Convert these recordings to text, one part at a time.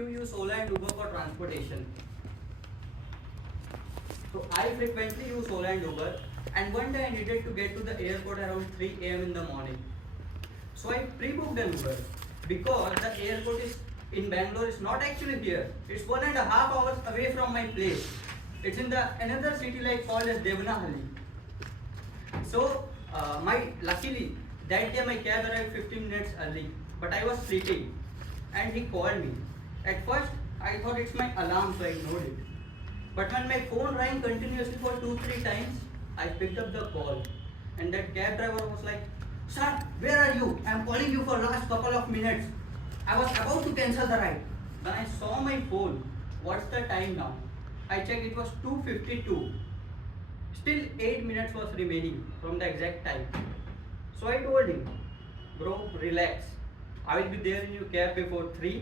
you use Ola and Uber for transportation? So I frequently use Ola and Uber, and one day I needed to get to the airport around 3 a.m. in the morning. So I pre-booked an Uber because the airport is in Bangalore is not actually here. It's 1.5 hours away from my place. It's in the another city like called as Devanahalli. So luckily that day my cab arrived 15 minutes early, but I was sleeping, and he called me. At first I thought it's my alarm, so I ignored it. But when my phone rang continuously for 2-3 times, I picked up the call, and that cab driver was like, "Sir, where are you? I'm calling you for last couple of minutes. I was about to cancel the ride." When I saw my phone, what's the time now? I checked, it was 2:52. Still 8 minutes was remaining from the exact time. So I told him, "Bro, relax. I will be there in your cab before 3.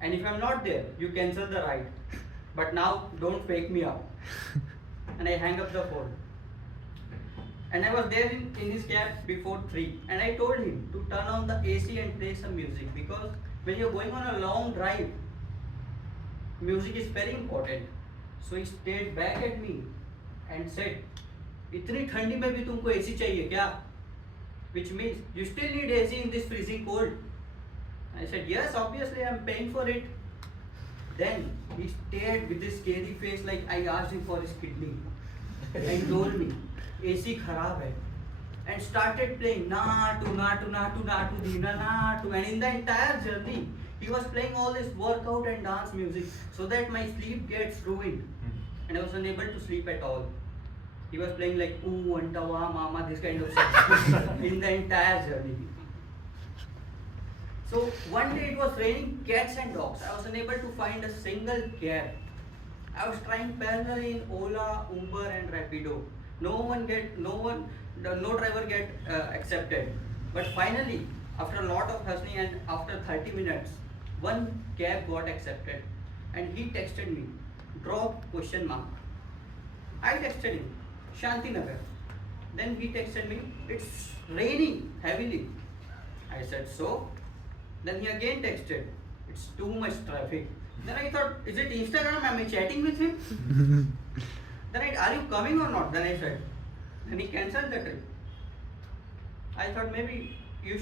And if I'm not there, you cancel the ride. But now don't wake me up." And I hang up the phone. And I was there in his cab before 3. And I told him to turn on the AC and play some music, because when you're going on a long drive, music is very important. So he stayed back at me and said, "इतनी ठंडी में भी तुमको AC चाहिए क्या?" Which means, "You still need AC in this freezing cold?" I said, "Yes, obviously I'm paying for it." Then he stared with this scary face like I asked him for his kidney. And he told me, "AC kharab hai." And started playing na to na to na to na to dina na to, and in the entire journey he was playing all this workout and dance music so that my sleep gets ruined, and I was unable to sleep at all. He was playing like ooh anta wa mama, this kind of stuff in the entire journey. So one day it was raining cats and dogs. I was unable to find a single cab. I was trying parallelly in Ola, Uber and Rapido. No driver get accepted. But finally, after a lot of hustling and after 30 minutes, one cab got accepted, and he texted me, "Drop question mark." I texted him, "Shantinagar." Then he texted me, "It's raining heavily." I said, "So?" Then he again texted, "It's too much traffic." Then I thought, is it Instagram? Am I chatting with him? Then "Are you coming or not?" Then I said. Then he cancelled the trip. I thought maybe you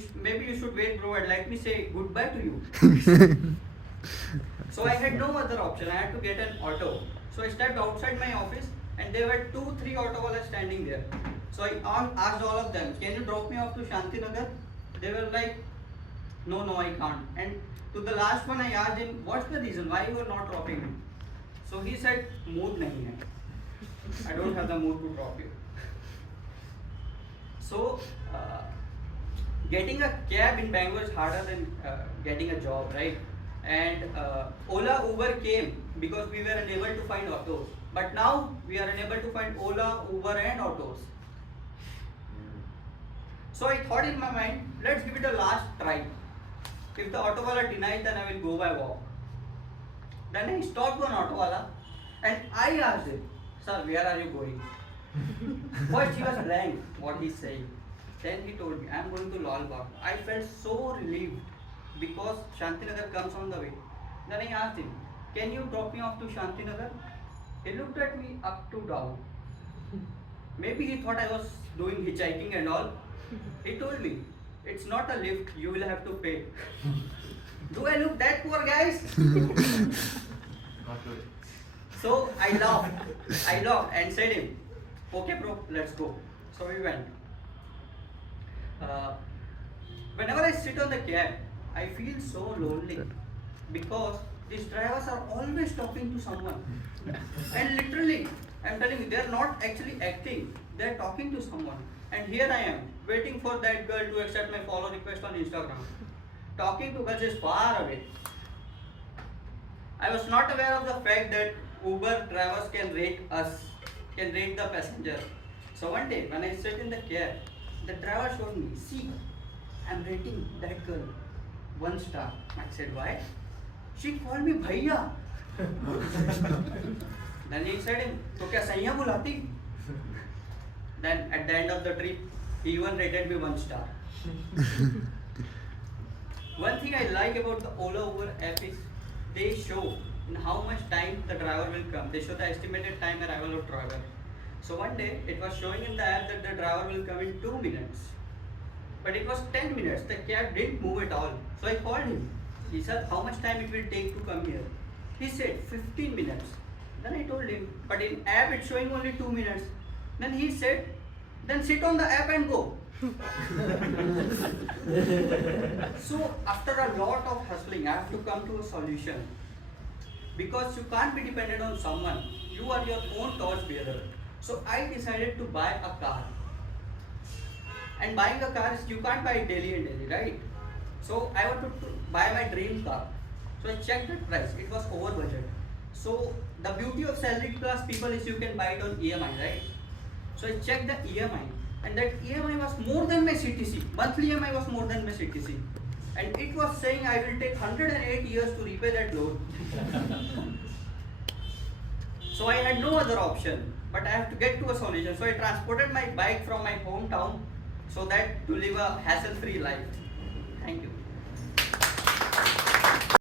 should wait, bro, and let me say goodbye to you. So I had no other option. I had to get an auto. So I stepped outside my office, and there were 2-3 auto wallahs standing there. So I asked all of them, "Can you drop me off to Shantinagar?" They were like, No, I can't." And to the last one I asked him, "What's the reason? Why you are not dropping me?" So he said, "Mood nahi hai. I don't have the mood to drop you." So getting a cab in Bangalore is harder than getting a job, right? And Ola, Uber came because we were unable to find autos. But now we are unable to find Ola, Uber and autos. So I thought in my mind, let's give it a last try. If the auto wala denies, then I will go by walk. Then I stopped one auto wala and I asked him, "Sir, where are you going?" First he was blank what he's saying. Then he told me, "I'm going to Lal Bagh." I felt so relieved because Shantinagar comes on the way. Then I asked him, "Can you drop me off to Shantinagar?" He looked at me up to down. Maybe he thought I was doing hitchhiking and all. He told me, "It's not a lift, you will have to pay." Do I look that poor, guys? Not good. So I laughed and said him, "Okay bro, let's go." So we went. Whenever I sit on the cab, I feel so lonely because these drivers are always talking to someone. And literally, I'm telling you, they're not actually acting, they're talking to someone. And here I am, waiting for that girl to accept my follow request on Instagram. Talking to girls is far away. I was not aware of the fact that Uber drivers can rate the passenger. So one day, when I sat in the cab, the driver showed me, "See, I'm rating that girl 1 star." I said, "Why?" "She called me Bhaiya." Then he said, "तो क्या सैया बुलाती?" Then at the end of the trip, he even rated me 1 star. One thing I like about the Ola Uber app is they show in how much time the driver will come. They show the estimated time arrival of driver. So one day it was showing in the app that the driver will come in 2 minutes. But it was 10 minutes. The cab didn't move at all. So I called him. He said, how much time it will take to come here? He said 15 minutes. Then I told him, but in app it's showing only 2 minutes. Then he said, then sit on the app and go. So after a lot of hustling, I have to come to a solution. Because you can't be dependent on someone. You are your own torch bearer. So I decided to buy a car. And buying a car is, you can't buy it daily and daily, right? So I wanted to buy my dream car. So I checked the price. It was over budget. So the beauty of salaried class people is you can buy it on EMI, right? So I checked the EMI, and that EMI was more than my CTC. Monthly EMI was more than my CTC. And it was saying I will take 108 years to repay that loan. So I had no other option, but I have to get to a solution. So I transported my bike from my hometown so that to live a hassle-free life. Thank you.